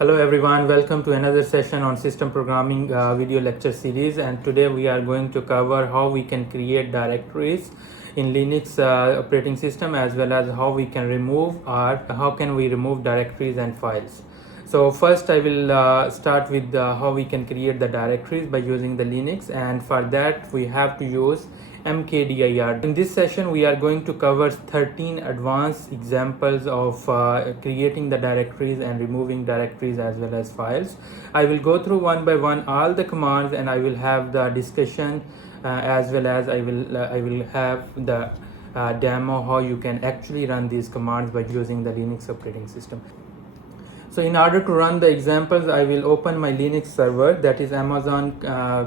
Hello everyone, welcome to another session on system programming video lecture series, and today we are going to cover how we can create directories in Linux operating system, as well as how we can remove or how can we remove directories and files. So first I will start with how we can create the directories by using the Linux, and for that we have to use Mkdir. In this session we are going to cover 13 advanced examples of creating the directories and removing directories as well as files. I will go through one by one all the commands, and I will have the discussion as well as I will have the demo how you can actually run these commands by using the Linux operating system. So in order to run the examples, I will open my Linux server, that is Amazon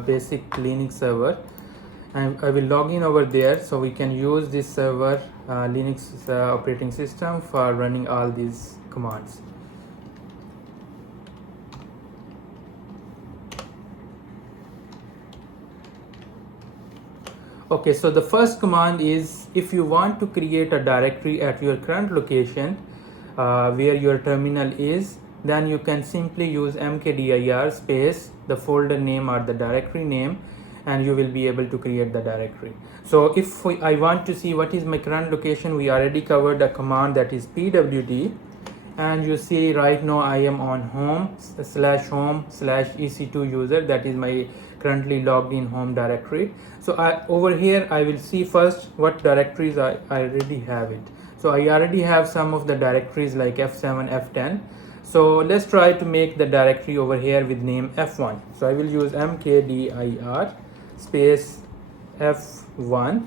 basic Linux server, and I will log in over there so we can use this server Linux operating system for running all these commands. Okay, so the first command is, if you want to create a directory at your current location where your terminal is, then you can simply use mkdir space the folder name or the directory name, and you will be able to create the directory. So if I want to see what is my current location, we already covered a command that is pwd, and you see right now I am on home/home/ec2 user, that is my currently logged in home directory. So over here I will see first what directories I already have it. So I already have some of the directories like F7, F10. So let's try to make the directory over here with name F1. So I will use mkdir space F1,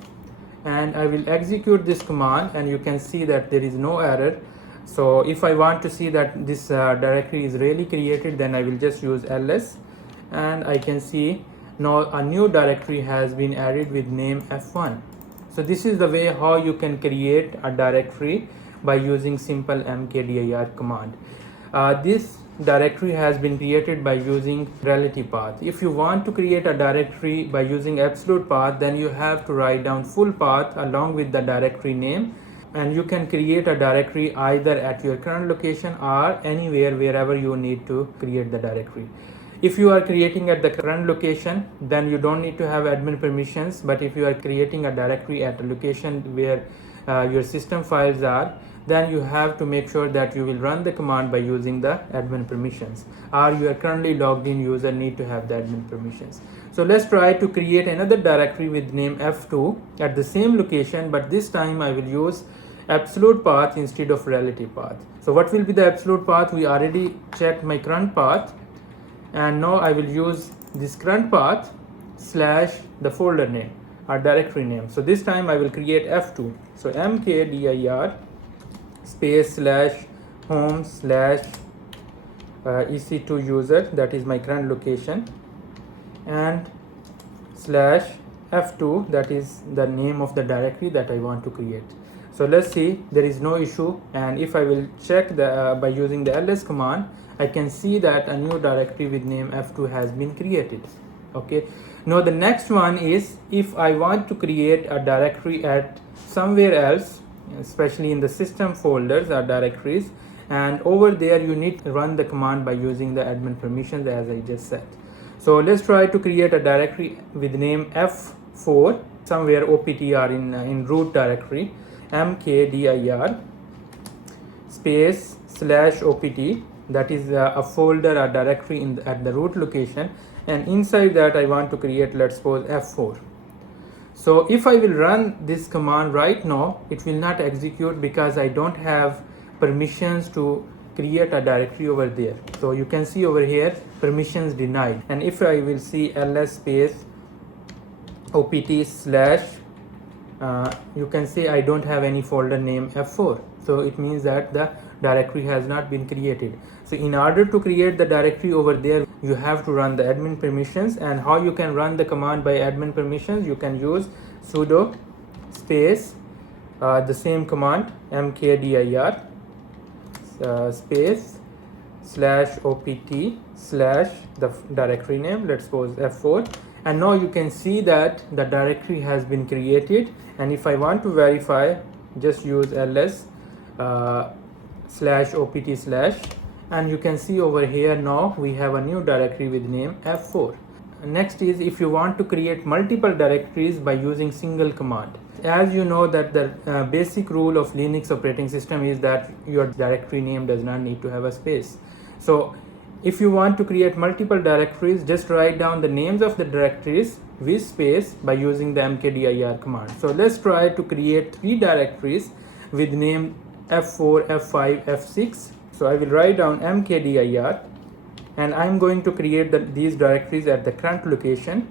and I will execute this command, and you can see that there is no error. So if I want to see that this directory is really created, then I will just use ls, and I can see now a new directory has been added with name F1. So this is the way how you can create a directory by using simple mkdir command. This directory has been created by using relative path. If you want to create a directory by using absolute path, then you have to write down full path along with the directory name, and you can create a directory either at your current location or anywhere wherever you need to create the directory. If you are creating at the current location, then you don't need to have admin permissions, but if you are creating a directory at a location where your system files are, then you have to make sure that you will run the command by using the admin permissions, or you are currently logged in user need to have the admin permissions. So let's try to create another directory with name F2 at the same location, but this time I will use absolute path instead of relative path. So what will be the absolute path? We already checked my current path, and now I will use this current path slash the folder name or directory name. So this time I will create F2. So mkdir space slash home/ec2 user, that is my current location, and slash F2, that is the name of the directory that I want to create. So let's see, there is no issue, and if I will check the by using the ls command, I can see that a new directory with name F2 has been created. Okay, now the next one is, if I want to create a directory at somewhere else, especially in the system folders or directories, and over there you need to run the command by using the admin permissions as I just said. So let's try to create a directory with name F4 somewhere opt or in root directory, mkdir space slash opt, that is a folder or directory at the root location, and inside that I want to create, let's suppose, F4. So if I will run this command right now, it will not execute because I don't have permissions to create a directory over there. So you can see over here permissions denied, and if I will see ls space opt slash, you can see I don't have any folder name F4. So it means that the directory has not been created. So in order to create the directory over there, you have to run the admin permissions. And how you can run the command by admin permissions? You can use sudo space the same command mkdir space slash opt slash the directory name, let's suppose F4, and now you can see that the directory has been created. And if I want to verify, just use ls slash opt slash, and you can see over here now we have a new directory with name F4. Next is if you want to create multiple directories by using single command. As you know that the basic rule of Linux operating system is that your directory name does not need to have a space. So if you want to create multiple directories, just write down the names of the directories with space by using the mkdir command. So let's try to create 3 directories with name F4, F5, F6. So I will write down mkdir and I'm going to create these directories at the current location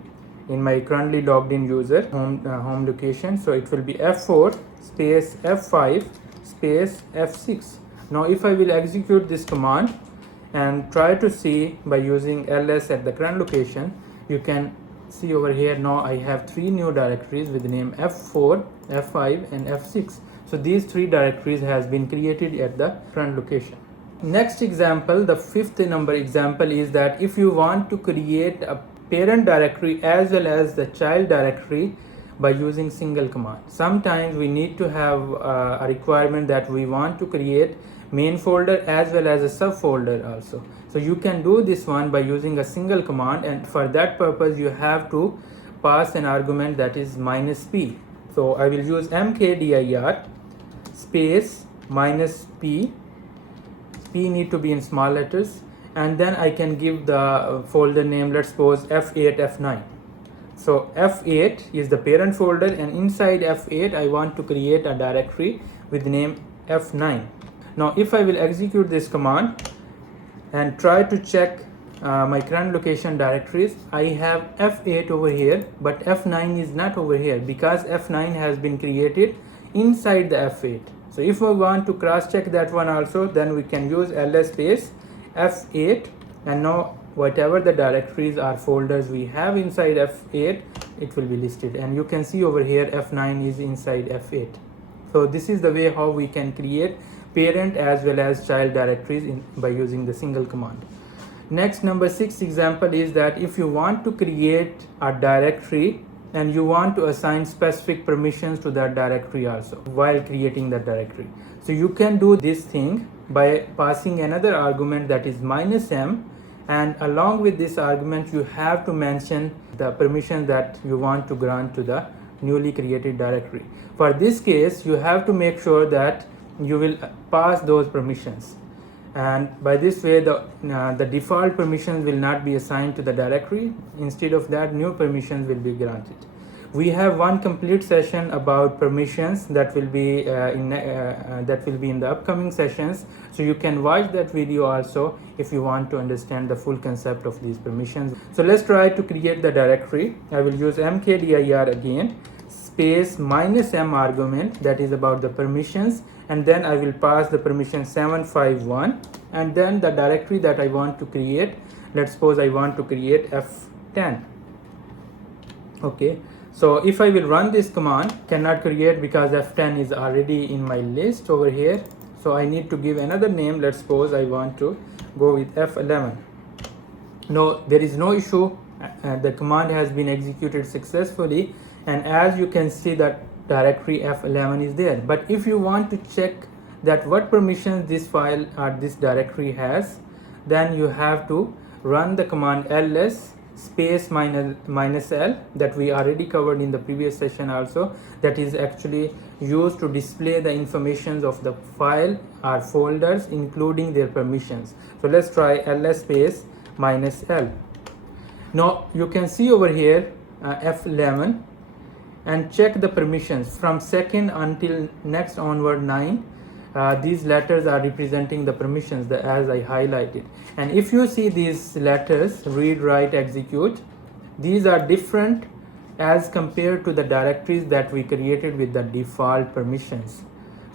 in my currently logged in user home location. So it will be F4 space F5 space F6. Now if I will execute this command and try to see by using ls at the current location, you can see over here now I have 3 new directories with the name F4, F5 and F6. So these 3 directories has been created at the current location. Next example, the 5th number example, is that if you want to create a parent directory as well as the child directory by using single command. Sometimes we need to have a requirement that we want to create main folder as well as a subfolder also. So you can do this one by using a single command, and for that purpose you have to pass an argument that is -p. So I will use mkdir space -p. P need to be in small letters, and then I can give the folder name, let's suppose F8, F9. So F8 is the parent folder, and inside F8 I want to create a directory with name F9. Now if I will execute this command and try to check my current location directories, I have F8 over here, but F9 is not over here because F9 has been created inside the F8. So if we want to cross check that one also, then we can use ls space F8, and now whatever the directories or folders we have inside F8, it will be listed, and you can see over here F9 is inside F8. So this is the way how we can create parent as well as child directories by using the single command. Next, number 6 example is that if you want to create a directory and you want to assign specific permissions to that directory also while creating that directory. So you can do this thing by passing another argument that is -m, and along with this argument you have to mention the permission that you want to grant to the newly created directory. For this case you have to make sure that you will pass those permissions, and by this way the default permissions will not be assigned to the directory. Instead of that, new permissions will be granted. We have one complete session about permissions that will be in the upcoming sessions, so you can watch that video also if you want to understand the full concept of these permissions. So let's try to create the directory. I will use mkdir again space -m argument, that is about the permissions, and then I will pass the permission 751, and then the directory that I want to create, let's suppose I want to create F10. Okay, so if I will run this command, cannot create because F10 is already in my list over here. So I need to give another name. Let's suppose I want to go with F11. No, there is no issue. The command has been executed successfully, and as you can see that directory F11 is there. But if you want to check that what permissions this file or this directory has, then you have to run the command ls space -l that we already covered in the previous session also, that is actually used to display the informations of the file or folders including their permissions. So let's try ls space -l. Now you can see over here F11 and check the permissions from second until next onward 9. These letters are representing the permissions as I highlighted, and if you see these letters, read, write, execute, these are different as compared to the directories that we created with the default permissions.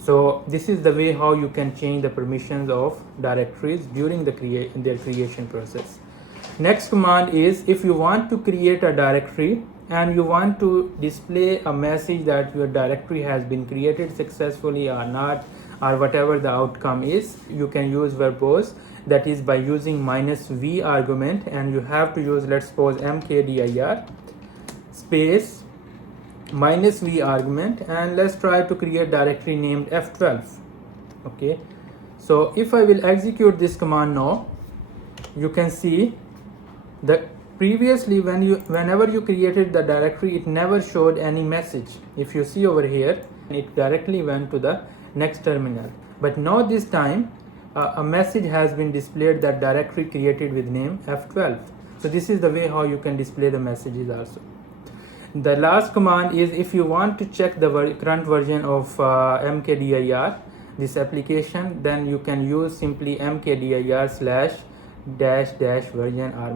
So this is the way how you can change the permissions of directories during the their creation process. Next command is if you want to create a directory and you want to display a message that your directory has been created successfully or not, or whatever the outcome is, you can use verbose, that is by using -v argument, and you have to use, let's suppose, mkdir space -v argument, and let's try to create directory named F12. Okay, So if I will execute this command now, you can see that previously whenever you created the directory, it never showed any message. If you see over here, it directly went to the next terminal. But now this time a message has been displayed that directory created with name F12. So this is the way how you can display the messages also. The last command is if you want to check the current version of Mkdir, this application, then you can use simply mkdir / version or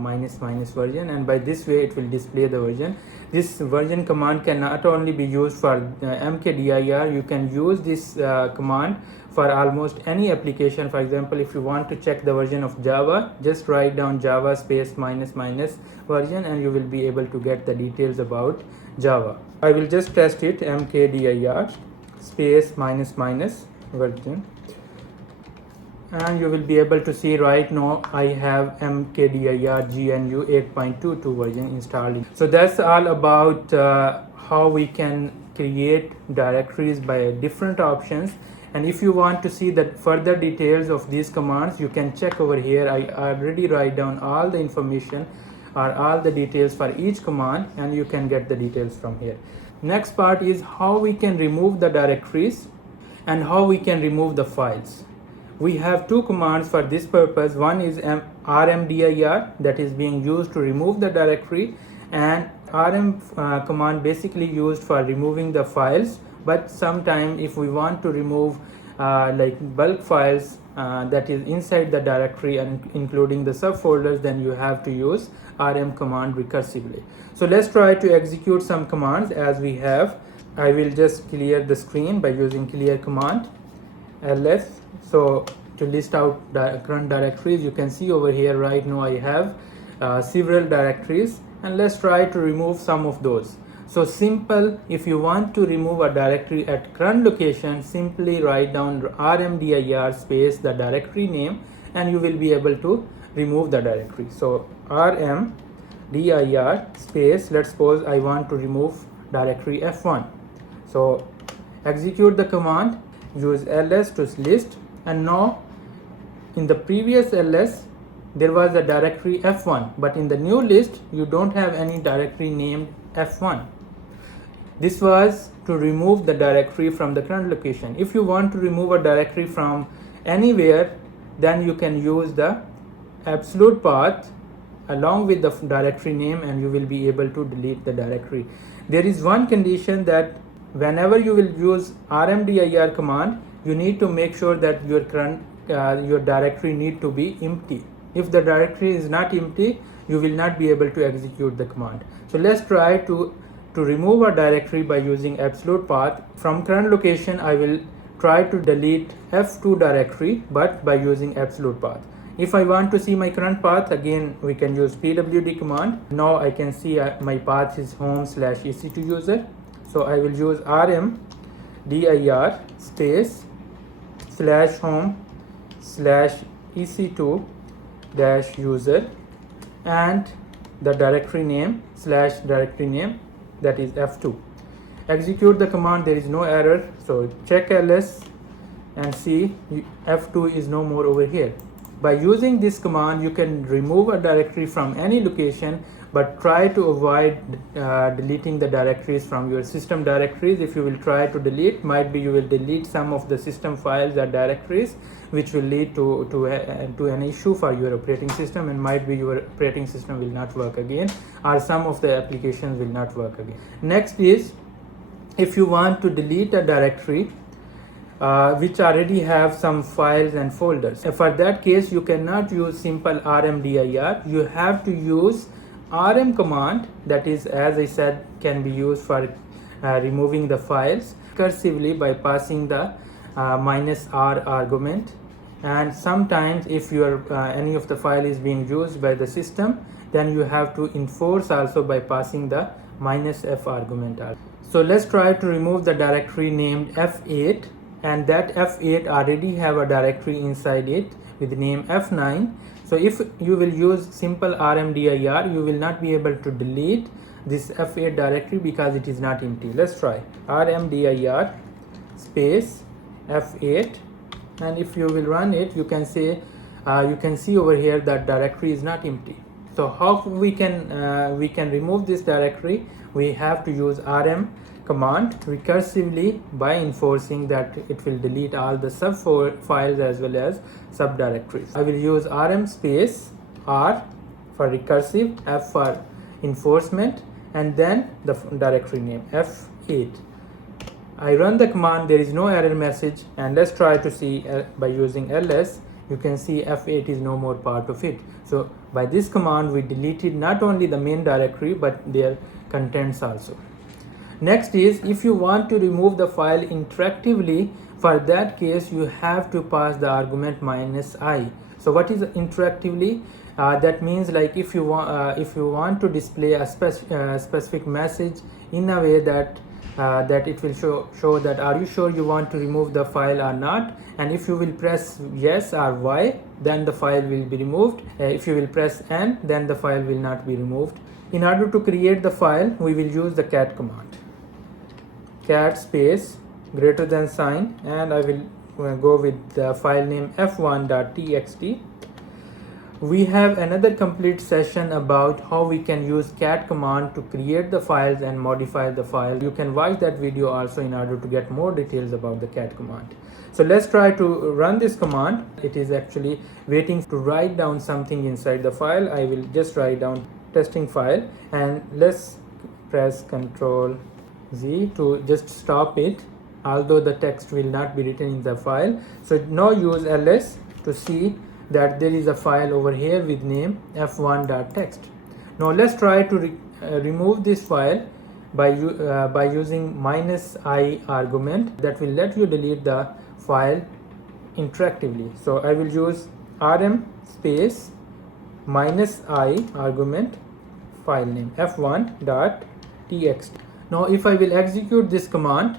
-- version, and by this way it will display the version. This version command can not only be used for Mkdir, you can use this command for almost any application. For example, if you want to check the version of Java, just write down Java space -- version and you will be able to get the details about Java. I will just test it, mkdir space -- version, and you will be able to see right now I have mkdir GNU 8.22 version installed. So that's all about how we can create directories by different options. And if you want to see the further details of these commands, you can check over here. I already write down all the information or all the details for each command, and you can get the details from here. Next part is how we can remove the directories and how we can remove the files. We have two commands for this purpose. One is rmdir, that is being used to remove the directory, and rm command basically used for removing the files. But sometime if we want to remove like bulk files that is inside the directory and including the subfolders, then you have to use rm command recursively. So let's try to execute some commands as we have. I will just clear the screen by using clear command ls. So to list out the current directories, you can see over here right now I have several directories, and let's try to remove some of those. So simple, if you want to remove a directory at current location, simply write down rmdir space the directory name and you will be able to remove the directory. So rmdir space, let's suppose I want to remove directory F1. So execute the command, use ls to list, and now in the previous ls there was a directory F1, but in the new list you don't have any directory named F1. This was to remove the directory from the current location. If you want to remove a directory from anywhere, then you can use the absolute path along with the directory name and you will be able to delete the directory. There is one condition, that whenever you will use rmdir command, you need to make sure that your current your directory need to be empty. If the directory is not empty, you will not be able to execute the command. So let's try to remove a directory by using absolute path. From current location, I will try to delete F2 directory, but by using absolute path. If I want to see my current path, again we can use pwd command. Now I can see my path is home/ec2 user. So I will use rmdir space /home/ec2 and the directory name /directory name, that is F2. Execute the command, there is no error. So check ls and see F2 is no more over here. By using this command, you can remove a directory from any location, but try to avoid deleting the directories from your system directories. If you will try to delete, might be you will delete some of the system files or directories, which will lead to an issue for your operating system, and might be your operating system will not work again, or some of the applications will not work again. Next is, if you want to delete a directory which already have some files and folders, for that case you cannot use simple rmdir. You have to use rm command, that is, as I said, can be used for removing the files recursively by passing the -r argument. And sometimes if your any of the file is being used by the system, then you have to enforce also by passing the -f argument. So let's try to remove the directory named F8, and that F8 already have a directory inside it with the name F9. So if you will use simple rmdir, you will not be able to delete this F8 directory because it is not empty. Let's try rmdir space F8 and if you will run it, you can see over here that directory is not empty. So how we can remove this directory? We have to use rm command recursively by enforcing that it will delete all the sub files as well as subdirectories. I will use rm space r for recursive, f for enforcement, and then the directory name f8. I run the command, there is no error message, and let's try to see by using ls. You can see f8 is no more part of it. So by this command we deleted not only the main directory but their contents also. Next is, if you want to remove the file interactively, for that case you have to pass the argument -i. So what is interactively? That means like if you want to display a specific message in a way that it will show that are you sure you want to remove the file or not, and if you will press yes or y, then the file will be removed. If you will press n, then the file will not be removed. In order to create the file, we will use the cat command, cat space greater than sign, and I will go with the file name f1.txt. We have another complete session about how we can use cat command to create the files and modify the file. You can watch that video also in order to get more details about the cat command. So let's try to run this command. It is actually waiting to write down something inside the file. I will just write down testing file, and let's press Ctrl Z to just stop it, although the text will not be written in the file. So now use ls to see that there is a file over here with name f1.txt. Now let's try to remove this file by using -i argument that will let you delete the file interactively. So I will use rm space -i argument, file name f1.txt. Now if I will execute this command,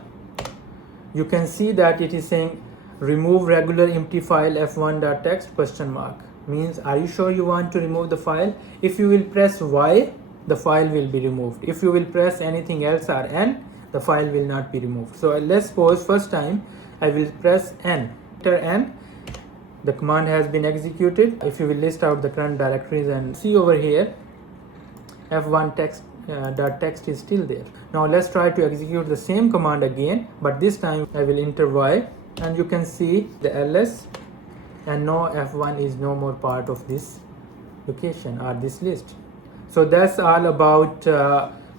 you can see that it is saying remove regular empty file f1.txt question mark. Means are you sure you want to remove the file? If you will press y, the file will be removed. If you will press anything else or n, the file will not be removed. So let's suppose first time I will press n. Enter n, the command has been executed. If you will list out the current directories and see over here, f1.txt is still there. Now let's try to execute the same command again, but this time I will enter y, and you can see the ls, and now f1 is no more part of this location or this list. So that's all about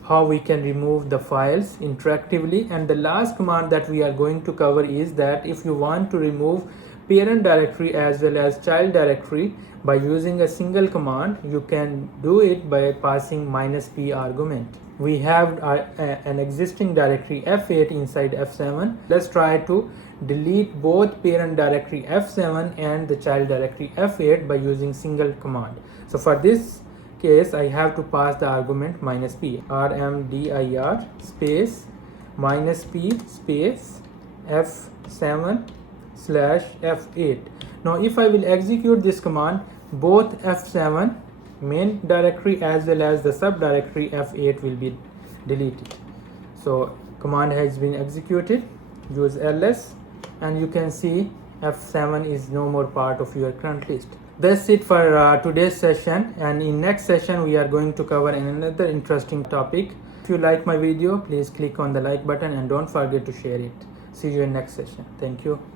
how we can remove the files interactively. And the last command that we are going to cover is that if you want to remove parent directory as well as child directory by using a single command, you can do it by passing -p argument. We have an existing directory f8 inside f7. Let's try to delete both parent directory f7 and the child directory f8 by using single command. So for this case I have to pass the argument -p, rmdir space -p space f7/f8. Now if I will execute this command, both f7 main directory as well as the subdirectory f8 will be deleted. So command has been executed. Use ls, and you can see f7 is no more part of your current list. That's it for today's session, and in next session we are going to cover another interesting topic. If you like my video, please click on the like button and don't forget to share it. See you in next session. Thank you.